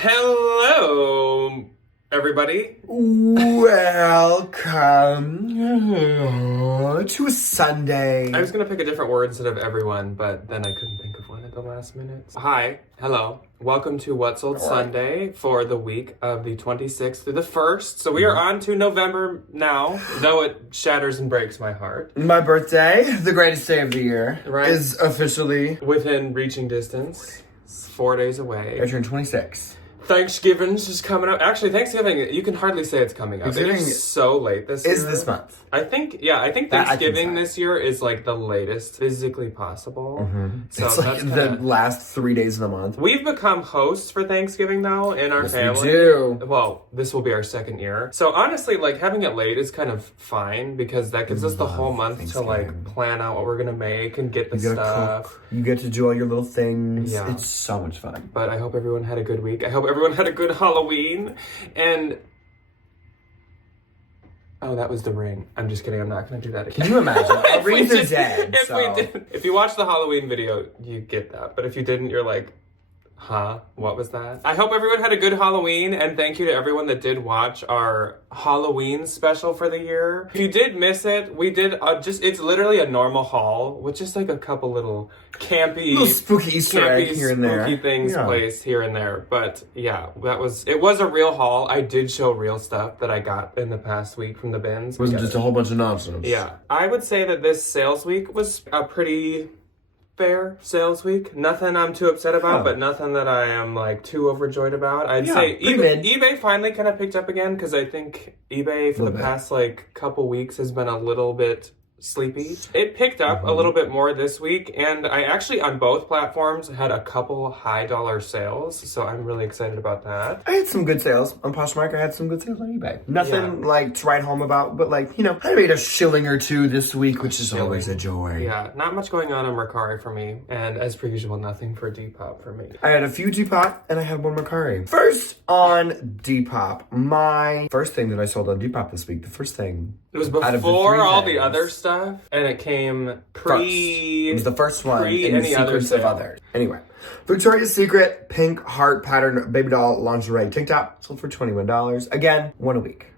Hello, everybody. Welcome to a Sunday. I was going to pick a different word instead of everyone, but then I couldn't think of one at the last minute. Hi, hello. Welcome to What's Old Sunday for the week of the 26th through the 1st. So we are on to November now, though it shatters and breaks my heart. My birthday, the greatest day of the year, Right. is officially Within reaching distance. It's 4 days away. I turned 26. Thanksgiving's just coming up. Actually, Thanksgiving, you can hardly say it's coming up. It is so late this year. Is this month. I think Thanksgiving this year is like the latest physically possible. So It's like the last 3 days of the month. We've become hosts for Thanksgiving now in our family. We do. Well, this will be our second year. So honestly, like having it late is kind of fine because that gives us the whole month to like plan out what we're gonna make and get the stuff. Cook. You get to do all your little things. Yeah. It's so much fun. But I hope everyone had a good week. I hope everyone had a good Halloween. And oh, that was the ring. I'm just kidding. I'm not going to do that again. Can you imagine? Our rings are dead. If you watched the Halloween video, you get that. But if you didn't, you're like, huh? What was that? I hope everyone had a good Halloween, and thank you to everyone that did watch our Halloween special for the year. If you did miss it, we did it's literally a normal haul with just like a couple little little spooky Easter egg here and there. Spooky things placed here and there. But yeah, it was a real haul. I did show real stuff that I got in the past week from the bins. It wasn't just a whole bunch of nonsense. Yeah. I would say that this sales week was a pretty fair sales week. Nothing I'm too upset about, but nothing that I am like too overjoyed about. I'd say eBay finally kind of picked up again because I think eBay for the past like couple weeks has been a little bit sleepy. It picked up a little bit more this week, and I actually on both platforms had a couple high dollar sales, so I'm really excited about that. I had some good sales on Poshmark. I had some good sales on eBay. Nothing like to write home about, but like, I made a shilling or two this week, which is always a joy. Yeah, not much going on Mercari for me, and as per usual, nothing for Depop for me. I had a few Depop and I had one Mercari. First on Depop, my first thing that I sold on Depop this week, the first thing. It was before all the other stuff, and it came It was the first one in any the sequence of others. Anyway, Victoria's Secret pink heart pattern baby doll lingerie tank top sold for $21. Again, one a week.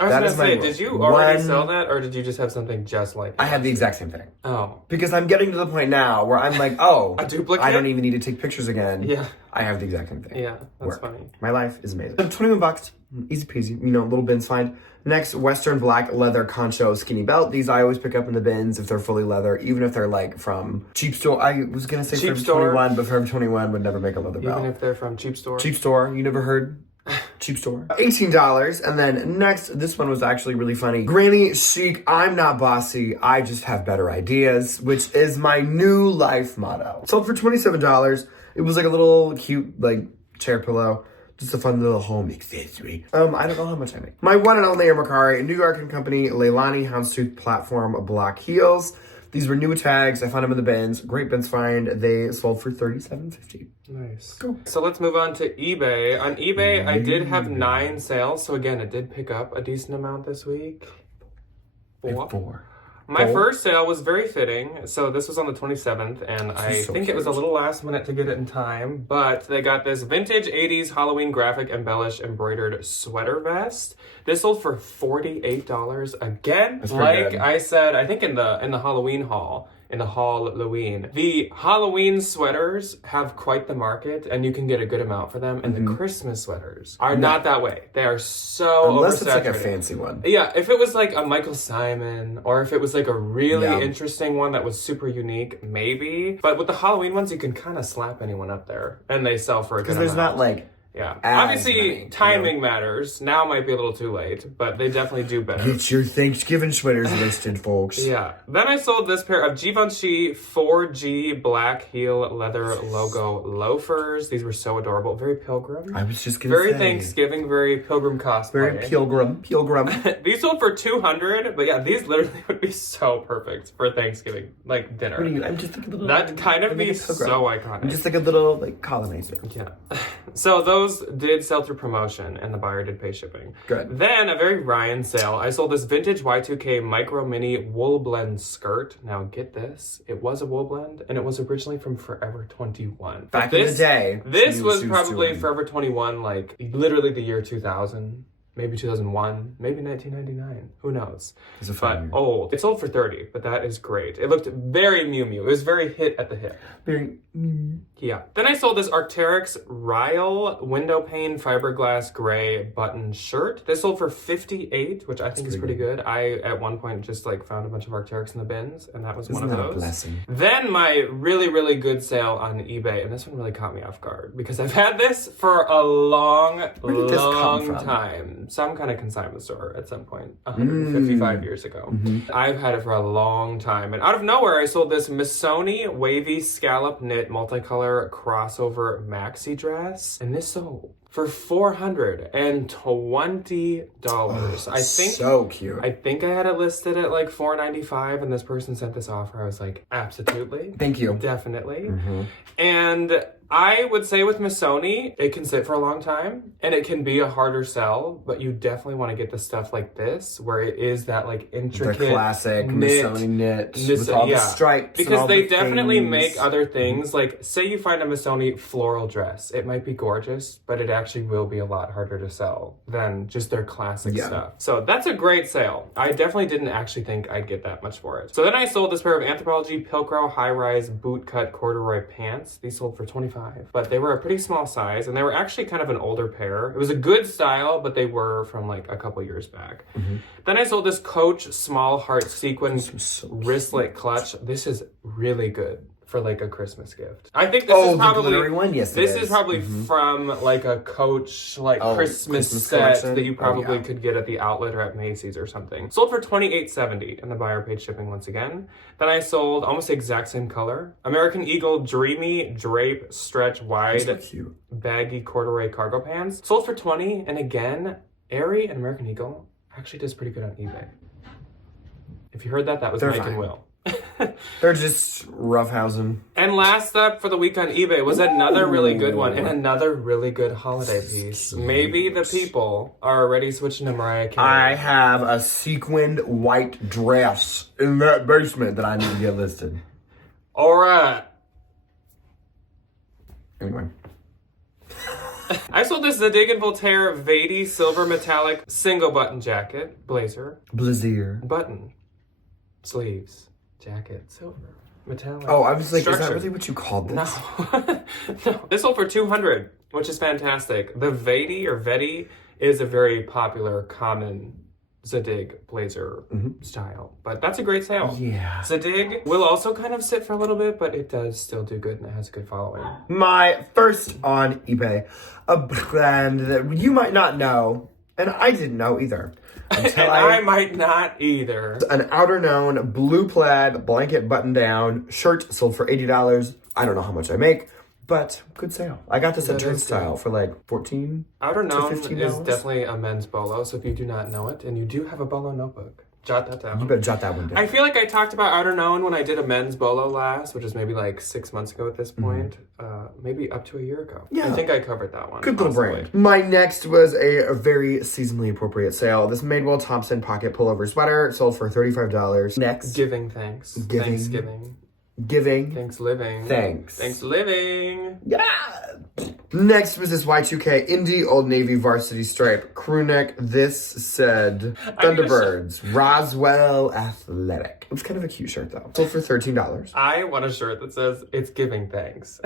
I was gonna say, did you already sell that, or did you just have something just like that? I had the exact same thing. Oh. Because I'm getting to the point now where I'm like, oh, a duplicate? I don't even need to take pictures again. Yeah. I have the exact same thing. Yeah, that's funny. My life is amazing. $21, easy peasy, little bins fine. Next, Western black leather concho skinny belt. These I always pick up in the bins if they're fully leather, even if they're like from cheap store. I was gonna say cheap from store. 21, but from 21 would never make a leather belt. Even if they're from cheap store. Cheap store, you never heard? Cheap store. $18. And then next, this one was actually really funny. Granny chic, I'm not bossy, I just have better ideas, which is my new life motto. Sold for $27. It was like a little cute like chair pillow. Just a fun little home accessory. I don't know how much I make. My one and only Mercari, New York & Company, Leilani Houndstooth Platform Black Heels. These were new tags. I found them in the bins. Great bins find. They sold for $37.50. Nice. Cool. So let's move on to eBay. On eBay, I did have 9 sales. So again, it did pick up a decent amount this week. Four. My first sale was very fitting. So this was on the 27th, and I think it was a little last minute to get it in time, but they got this vintage 80s Halloween graphic embellished embroidered sweater vest. This sold for $48 again. Like I said, I think in the Halloween haul, the Halloween sweaters have quite the market, and you can get a good amount for them. And the Christmas sweaters are not that way. They are so unless oversaturated. It's like a fancy one. Yeah, if it was like a Michael Simon, or if it was like a really interesting one that was super unique, maybe. But with the Halloween ones, you can kind of slap anyone up there, and they sell for a good amount. Because there's not like... Yeah. Obviously, timing matters. Now might be a little too late, but they definitely do better. Get your Thanksgiving sweaters listed, folks. Yeah. Then I sold this pair of Givenchy 4G black heel leather logo loafers. These were so adorable. Very pilgrim. I was just gonna say. Very Thanksgiving, very pilgrim cosplay. Very pilgrim. These sold for $200, but yeah, these literally would be so perfect for Thanksgiving, like dinner. What are you? I'm just like a little... That kind of be so iconic. I'm just like a little, like, colonizer. Yeah. So those those did sell through promotion, and the buyer did pay shipping. Good. Then, a very Ryan sale, I sold this vintage Y2K micro mini wool blend skirt. Now, get this. It was a wool blend, and it was originally from Forever 21. Back in the day. This was probably Forever 21, like, literally the year 2000. Maybe 2001, maybe 1999. Who knows? It's a fun year. Old. It sold for $30, but that is great. It looked very Miu Miu. It was very hit at the hip. Very. Yeah. Then I sold this Arc'teryx Ryle window pane fiberglass gray button shirt. This sold for $58, which I think is pretty good. I, at one point, just like found a bunch of Arc'teryx in the bins, and that was one of those. A blessing? Then my really, really good sale on eBay, and this one really caught me off guard because I've had this for a long time. Some kind of consignment store at some point, 155 years ago. I've had it for a long time, and out of nowhere, I sold this Missoni wavy scallop knit multicolor crossover maxi dress, and this sold for $420. I think so cute. I think I had it listed at like $495, and this person sent this offer. I was like, absolutely. Thank you. Definitely. And I would say with Missoni, it can sit for a long time, and it can be a harder sell, but you definitely want to get the stuff like this, where it is that like intricate, the classic Missoni knit with all the stripes. Because they definitely make other things. Like, say you find a Missoni floral dress, it might be gorgeous, but it actually will be a lot harder to sell than just their classic stuff. So that's a great sale. I definitely didn't actually think I'd get that much for it. So then I sold this pair of Anthropologie Pilcrow high-rise boot-cut corduroy pants. These sold for $25. But they were a pretty small size, and they were actually kind of an older pair. It was a good style, but they were from like a couple years back. Then I sold this Coach Small Heart Sequin wristlet clutch. This is really good for like a Christmas gift. I think this is probably the glittery one. Yes, this is probably from like a Coach Christmas set collection that you probably could get at the outlet or at Macy's or something. Sold for $28.70, and the buyer paid shipping once again. Then I sold almost the exact same color American Eagle Dreamy Drape Stretch Wide baggy corduroy cargo pants. Sold for $20, and again, Aerie and American Eagle actually does pretty good on eBay. If you heard that, that was Mike and Will. They're just roughhousing. And last up for the week on eBay was another really good one and another really good holiday piece. Maybe the people are already switching to Mariah Carey. I have a sequined white dress in that basement that I need to get listed. All right. Anyway. I sold this Zadig & Voltaire Vady silver metallic single button jacket, blazer, button, sleeves. Jacket, silver, metallic. Oh, I was like, is that really what you called this? No. No. This sold for $200, which is fantastic. The Vedi is a very popular, common Zadig blazer style, but that's a great sale. Yeah. Zadig will also kind of sit for a little bit, but it does still do good, and it has a good following. My first on eBay, a brand that you might not know, and I didn't know either. And I might not either. An outer known blue plaid blanket button down shirt sold for $80. I don't know how much I make, but good sale. I got this at Turnstile for like $14. Outer known $15. is definitely a men's bolo, so if you do not know it, and you do have a bolo notebook, jot that down. You better jot that one down. I feel like I talked about Outer Known when I did a men's bolo last, which is maybe like 6 months ago at this point. Maybe up to a year ago. Yeah. I think I covered that one. Good little brand. My next was a very seasonally appropriate sale. This Madewell Thompson pocket pullover sweater sold for $35. Next. Giving thanks. Thanksgiving. Giving. Thanks living. Thanks. Thanks living. Yeah. Next was this Y2K Indie Old Navy varsity stripe crew neck. This said Thunderbirds Roswell Athletic. It was kind of a cute shirt though. Sold for $13. I want a shirt that says it's giving thanks.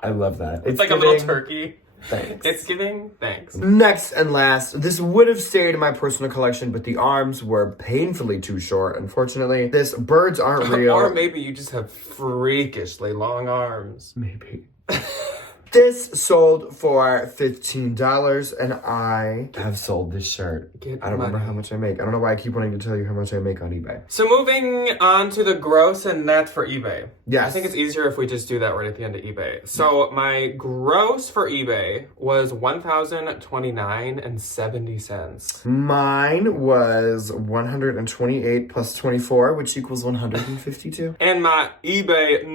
I love that. It's like a little turkey. Thanks. It's giving thanks. Next and last, this would have stayed in my personal collection, but the arms were painfully too short, unfortunately. This birds aren't real. Or maybe you just have freakishly long arms. Maybe. This sold for $15, and I have sold this shirt. I don't remember how much I make. I don't know why I keep wanting to tell you how much I make on eBay. So moving on to the gross and net for eBay. Yes. I think it's easier if we just do that right at the end of eBay. So my gross for eBay was $1,029.70. Mine was $128 plus 24, which equals $152. And my eBay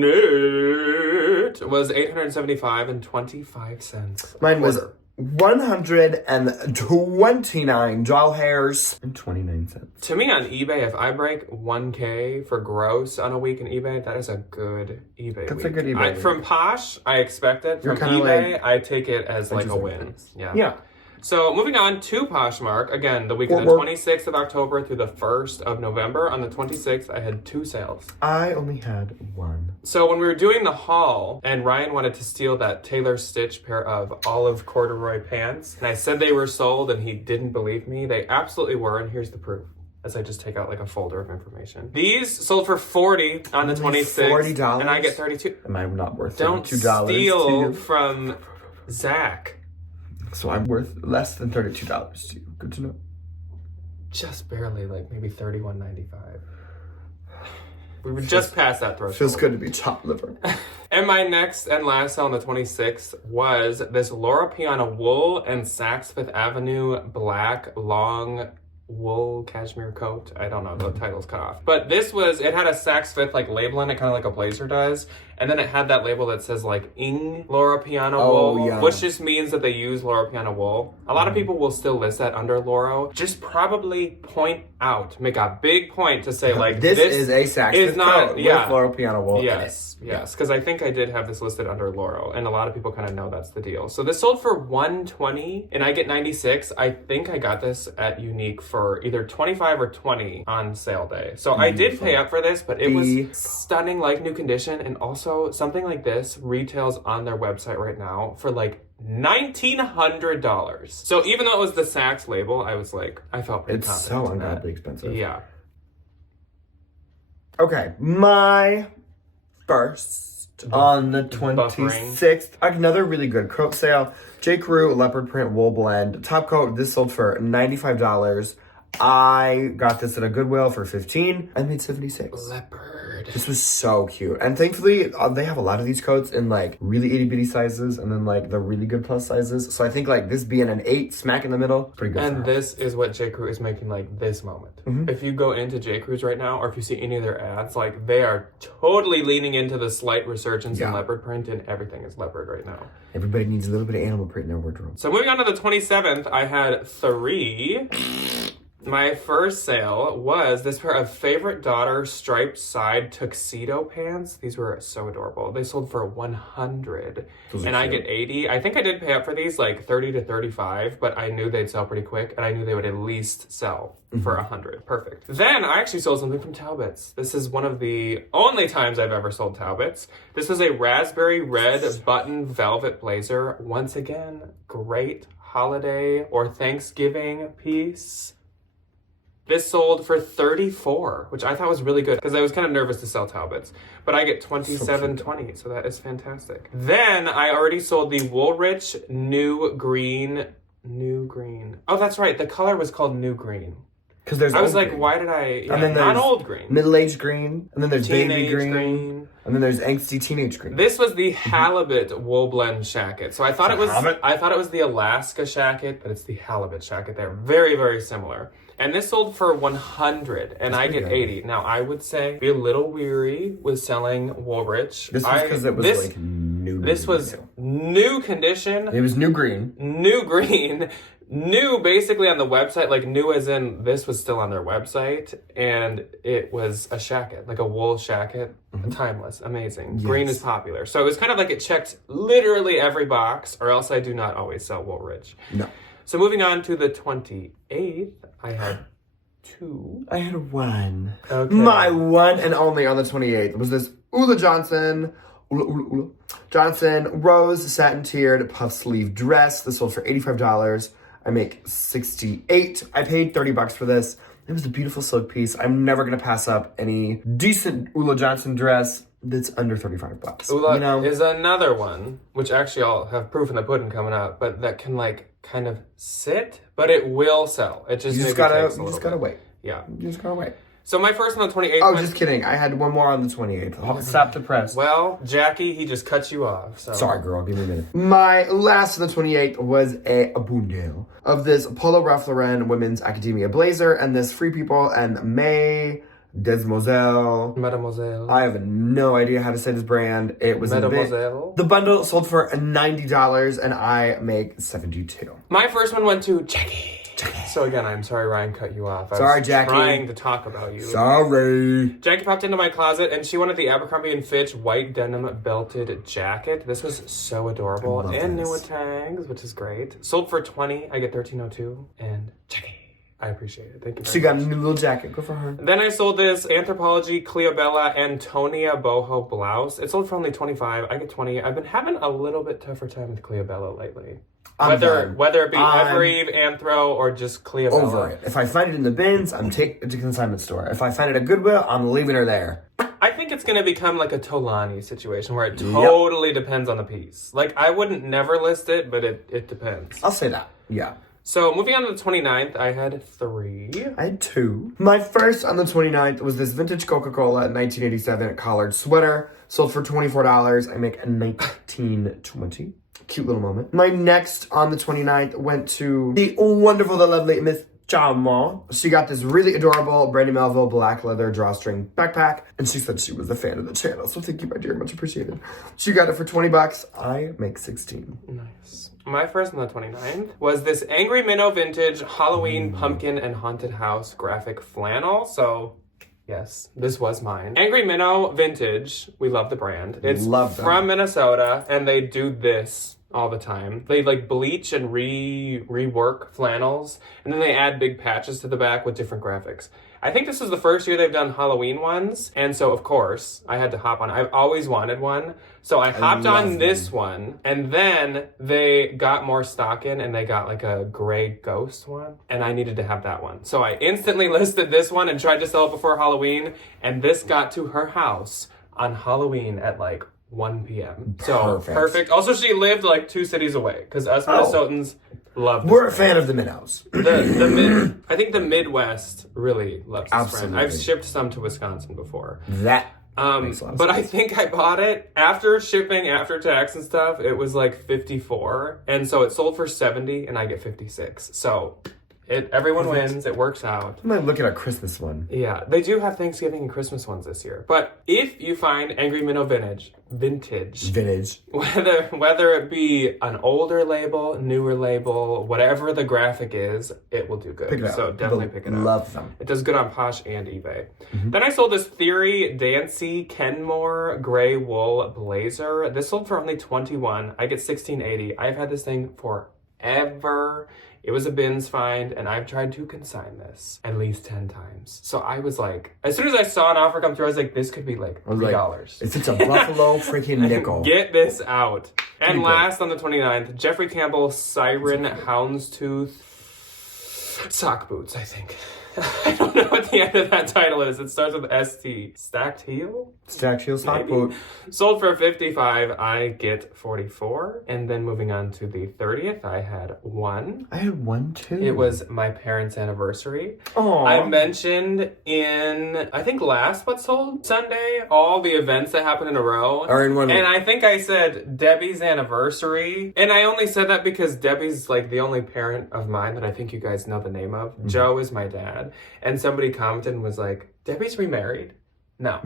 net was $875. $175.25. Mine was 129 doll hairs and 29 cents. To me on eBay, if I break 1K for gross on a week in eBay, that is a good eBay That's week. a good eBay week. From Posh, I expect it. From eBay, I take it as like a win. Yeah. So moving on to Poshmark, again, the week of the 26th of October through the 1st of November. On the 26th, I had 2 sales. I only had 1. So when we were doing the haul, and Ryan wanted to steal that Taylor Stitch pair of olive corduroy pants, and I said they were sold, and he didn't believe me. They absolutely were, and here's the proof. As I just take out like a folder of information. These sold for $40 on the 26th. $40? And I get $32. Am I not worth $32? Don't steal from Zach. So I'm worth less than $32 to you. Good to know. Just barely, like maybe $31.95. We were just past that threshold. Feels good to be chopped liver. And my next and last sale on the 26th was this Laura Piana wool and Saks Fifth Avenue black long wool cashmere coat. I don't know, the title's cut off. But this was, it had a Saks Fifth like label in it, kind of like a blazer does. And then it had that label that says like Ing Laura Piana wool, yeah. which just means that they use Laura Piana wool. A lot of people will still list that under Laura. Just probably point out, make a big point to say like this is a Saks Fifth coat with Laura Piana wool. Yes, because I think I did have this listed under Laura, and a lot of people kind of know that's the deal. So this sold for $120, and I get 96. I think I got this at Unique for either 25 or 20 on sale day. So I did pay up for this, but it was stunning, like new condition, and also something like this retails on their website right now for like $1,900. So even though it was the Saks label, I was like, I felt pretty confident. It's so ungodly expensive. Yeah. Okay, my first on the 26th. Another really good coat sale. J. Crew leopard print wool blend top coat. This sold for $95. I got this at a Goodwill for $15. I made $76. Leopard. This was so cute. And thankfully, they have a lot of these coats in like really itty bitty sizes and then like the really good plus sizes. So I think like this being an 8 smack in the middle, pretty good. And this is what J. Crew is making like this moment. If you go into J. Crew's right now, or if you see any of their ads, like they are totally leaning into the slight resurgence in leopard print, and everything is leopard right now. Everybody needs a little bit of animal print in their wardrobe. So moving on to the 27th, I had 3. My first sale was this pair of favorite daughter striped side tuxedo pants. These were so adorable. They sold for $100 and I get 80. I think I did pay up for these like 30 to 35, but I knew they'd sell pretty quick, and I knew they would at least sell for $100. Perfect. Then I actually sold something from Talbot's. This is one of the only times I've ever sold Talbot's. This was a raspberry red button velvet blazer. Once again, great holiday or Thanksgiving piece. This sold for $34, which I thought was really good because I was kind of nervous to sell Talbot's, but I get $27.20, so that is fantastic. Then I already sold the Woolrich New Green. Oh, that's right. The color was called New Green. Because there's I was like, why did I? Yeah, and then not old green. Middle-aged green, and then there's baby Teenage green. And then there's angsty teenage green. This was the halibut wool blend shacket. So I thought it was the Alaska shacket, but it's the halibut shacket. They're very, very similar. And this sold for $100, and I get $80. Now I would say be a little weary with selling Woolrich. This was because it was like new. This was new condition. It was new green. New green. New basically on the website, like new as in this was still on their website, and it was a shacket, like a wool shacket, timeless, amazing. Yes. Green is popular. So it was kind of like it checked literally every box, or else I do not always sell Woolrich. No. So moving on to the 28th, I had 2. I had 1. Okay. My one and only on the 28th was this Ula Johnson rose satin tiered puff sleeve dress. This sold for $85. I make $68. I paid $30 for this. It was a beautiful silk piece. I'm never gonna pass up any decent Ula Johnson dress that's under $35. Ula is another one, which actually I'll have proof in the pudding coming up, but that can like kind of sit, but it will sell. It just gotta wait. Yeah. You just gotta wait. So my first on the 28th... Oh, just kidding. I had one more on the 28th. Stop the press. Well, Jackie, he just cut you off. So. Sorry, girl. Give me a minute. My last on the 28th was a bundle of this Polo Ralph Lauren women's academia blazer and this Free People and May Desmoselle. Mademoiselle. I have no idea how to say this brand. It was Mademoiselle. The bundle sold for $90 and I make $72. My first one went to Jackie. So again, I'm sorry Ryan cut you off. Sorry, Jackie. Trying to talk about you. Sorry. Jackie popped into my closet and she wanted the Abercrombie & Fitch white denim belted jacket. This was so adorable and new with tags, which is great. Sold for $20. I get $13.02. And Jackie, I appreciate it. Thank you. She got a new little jacket. Good for her. Then I sold this Anthropologie Cleobella Antonia boho blouse. It sold for only $25. I get $20. I've been having a little bit tougher time with Cleobella lately. Whether it be Ever Eve, Anthro, or just Cleobella. Over it. If I find it in the bins, I'm taking it to consignment store. If I find it at Goodwill, I'm leaving her there. I think it's going to become like a Tolani situation where it totally depends on the piece. Like, I wouldn't never list it, but it depends. I'll say that. Yeah. So, moving on to the 29th, I had 3. I had 2. My first on the 29th was this vintage Coca-Cola 1987 collared sweater. Sold for $24. I make $19.20. Cute little moment. My next on the 29th went to the wonderful, the lovely Miss Chama. She got this really adorable Brandy Melville black leather drawstring backpack, and she said she was a fan of the channel. So thank you, my dear, much appreciated. She got it for $20. I make 16. Nice. My first on the 29th was this Angry Minnow vintage Halloween pumpkin and haunted house graphic flannel. So yes, this was mine. Angry Minnow Vintage. We love the brand. It's from Minnesota, and they do this all the time. They like bleach and rework flannels, and then they add big patches to the back with different graphics. I think this is the first year they've done Halloween ones, and so of course I had to hop on. I've always wanted one, so I hopped on this one, and then they got more stock in, and they got like a gray ghost one, and I needed to have that one. So I instantly listed this one and tried to sell it before Halloween, and this got to her house on Halloween at like 1 p.m. So perfect. Also, she lived like 2 cities away because us Minnesotans love this We're brand. a fan of the Minnows. I think the Midwest really loves this brand. I've shipped some to Wisconsin before. That makes a lot of but sense. I think I bought it after shipping, after tax and stuff. It was like $54, and so it sold for $70, and I get $56. So everyone wins. It works out. I might look at a Christmas one. Yeah, they do have Thanksgiving and Christmas ones this year. But if you find Angry Minnow vintage, whether it be an older label, newer label, whatever the graphic is, it will do good. Pick it up. So definitely pick it up. Love them. It does good on Posh and eBay. Then I sold this Theory Dancy Kenmore gray wool blazer. This sold for only $21. I get $16.80. I've had this thing forever. It was a bins find, and I've tried to consign this at least 10 times. So I was like, as soon as I saw an offer come through, I was like, this could be like $3. If it's a Buffalo freaking nickel. Get this out. And last on the 29th, Jeffrey Campbell Siren Houndstooth sock boots, I think. I don't know what the end of that title is. It starts with ST. Stacked heel? Stacked heel sock boot. Sold for $55. I get $44. And then moving on to the 30th, I had 1. I had 1 too. It was my parents' anniversary. Aww. I mentioned in, I think last What Sold Sunday, all the events that happened in a row. Or in one And I think I said Debbie's anniversary. And I only said that because Debbie's like the only parent of mine that I think you guys know the name of. Mm-hmm. Joe is my dad. And somebody commented and was like, Debbie's remarried? No.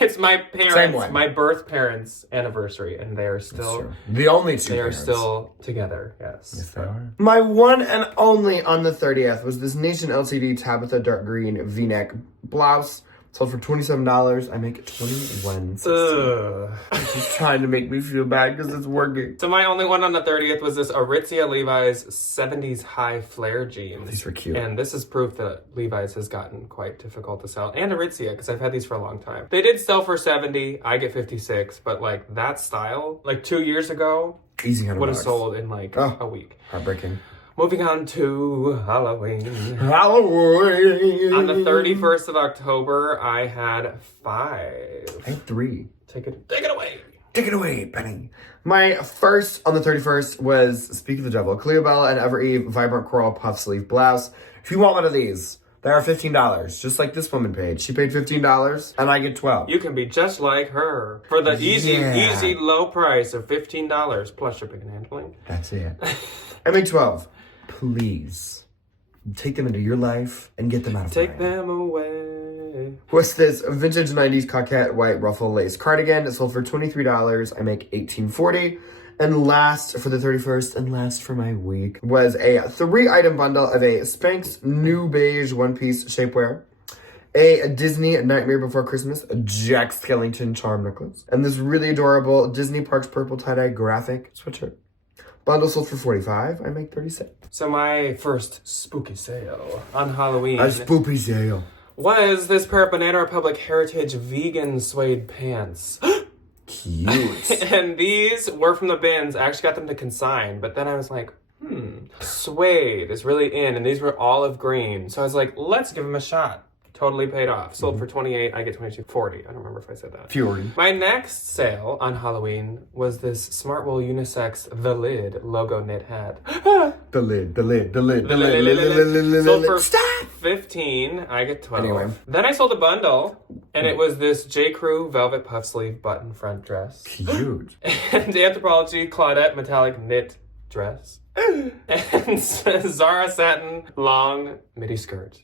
It's my parents, my birth parents' anniversary, and they are still the only two. They parents. are still together. Yes, they are. My one and only on the 30th was this Nation LCD Tabitha dark green V-neck blouse. Sold for $27. I make it $21.60. She's trying to make me feel bad because it's working. So my only one on the 30th was this Aritzia Levi's 70s high flare jeans. These were cute. And this is proof that Levi's has gotten quite difficult to sell. And Aritzia, because I've had these for a long time. They did sell for $70. I get $56. But like that style, like 2 years ago, easy $100 would have sold in like a week. Heartbreaking. Moving on to Halloween. Halloween. On the 31st of October, I had 5. I had 3. Take it away. Take it away, Penny. My first on the 31st was, speak of the devil, Cleobella and Ever Eve Vibrant Coral Puff Sleeve Blouse. If you want one of these, they are $15, just like this woman paid. She paid $15, and I get $12. You can be just like her for the easy low price of $15 plus shipping and handling. That's it. I make $12. Please take them into your life and get them out of Take them away. What's this? Vintage 90s coquette white ruffle lace cardigan. It sold for $23. I make $18.40. And last for the 31st and last for my week was a 3-item bundle of a Spanx new beige one-piece shapewear, a Disney Nightmare Before Christmas, a Jack Skellington charm necklace, and this really adorable Disney Parks purple tie-dye graphic sweatshirt. Bundle sold for $45. I make $36. So my first spooky sale on Halloween. A spooky sale. Was this pair of Banana Republic Heritage vegan suede pants. Cute. And these were from the bins. I actually got them to consign, but then I was like, suede is really in, and these were olive green. So I was like, let's give them a shot. Totally paid off. Sold for $28. I get $22.40. I don't remember if I said that. Fury. My next sale on Halloween was this Smartwool unisex The Lid logo knit hat. The lid. Sold for Stop! $15. I get $12. Anyway. Then I sold a bundle, and it was this J. Crew velvet puff sleeve button front dress. Cute. And Anthropologie Claudette metallic knit dress. And Zara satin long midi skirt.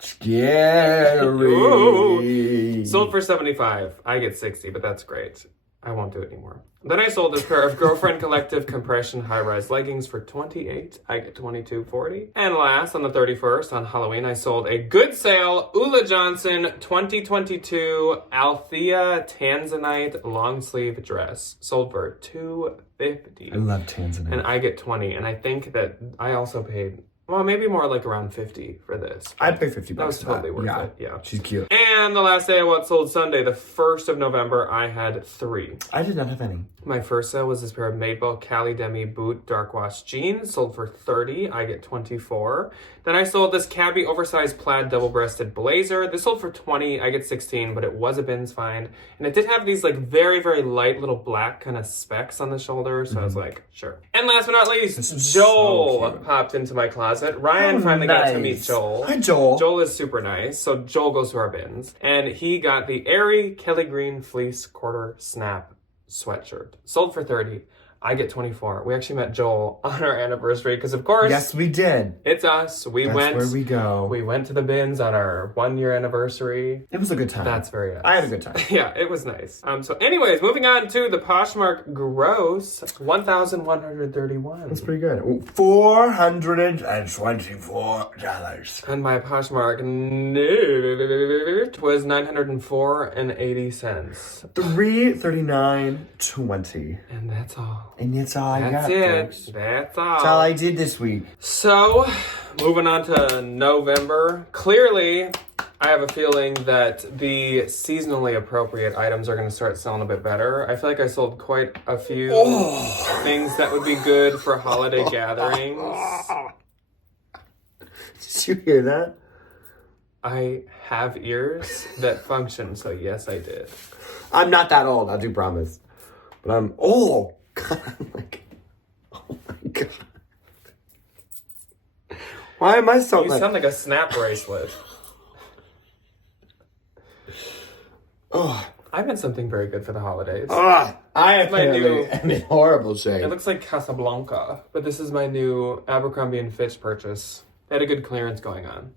Scary. Ooh. Sold for $75. I get $60, but that's great. I won't do it anymore. Then I sold this pair of Girlfriend Collective compression high-rise leggings for $28. I get $22.40. And last, on the 31st, on Halloween, I sold a good sale Ula Johnson 2022 Althea Tanzanite long sleeve dress. Sold for $250. I love Tanzanite. And I get $20. And I think that I also paid, well, maybe more like around $50 for this. I'd pay $50. That was totally worth it. Yeah. She's cute. And the last day I what sold Sunday, the 1st of November, I had 3. I did not have any. My first sale was this pair of Madewell Cali Demi boot dark wash jeans, sold for $30. I get $24. Then I sold this Cabby oversized plaid double-breasted blazer. This sold for $20. I get $16, but it was a bins find. And it did have these like very, very light little black kind of specks on the shoulder. So I was like, sure. And last but not least, Joel popped into my closet. Ryan finally got to meet Joel. Hi, Joel. Joel is super nice. So Joel goes to our bins. And he got the Airy Kelly Green Fleece Quarter Snap sweatshirt. Sold for $30. I get $24. We actually met Joel on our anniversary because, of course, yes, we did. It's us. That's where we go. We went to the bins on our 1-year anniversary. It was a good time. That's very nice. I had a good time. Yeah, it was nice. So anyways, moving on to the Poshmark gross, $1,131. That's pretty good. $424. And my Poshmark net was $904.80. $339.20. And that's all. And that's all I got, That's it. folks. That's all. That's all I did this week. So, moving on to November. Clearly, I have a feeling that the seasonally appropriate items are going to start selling a bit better. I feel like I sold quite a few things that would be good for holiday gatherings. Did you hear that? I have ears that function, so yes, I did. I'm not that old, I do promise. But I'm old. God, I'm like, oh my God. Why am I so You sound like a snap bracelet. Oh, I've been something very good for the holidays. I apparently am in horrible shape. It looks like Casablanca, but this is my new Abercrombie & Fitch purchase. They had a good clearance going on.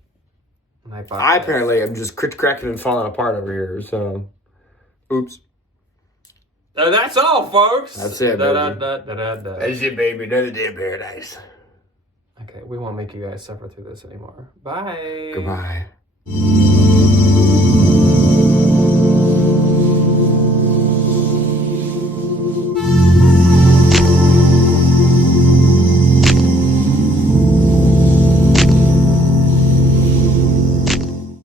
And I bought this. apparently am just cracking and falling apart over here, so oops. That's all, folks. That's it, baby. That's it, baby. Another day of paradise. Okay, we won't make you guys suffer through this anymore. Bye. Goodbye.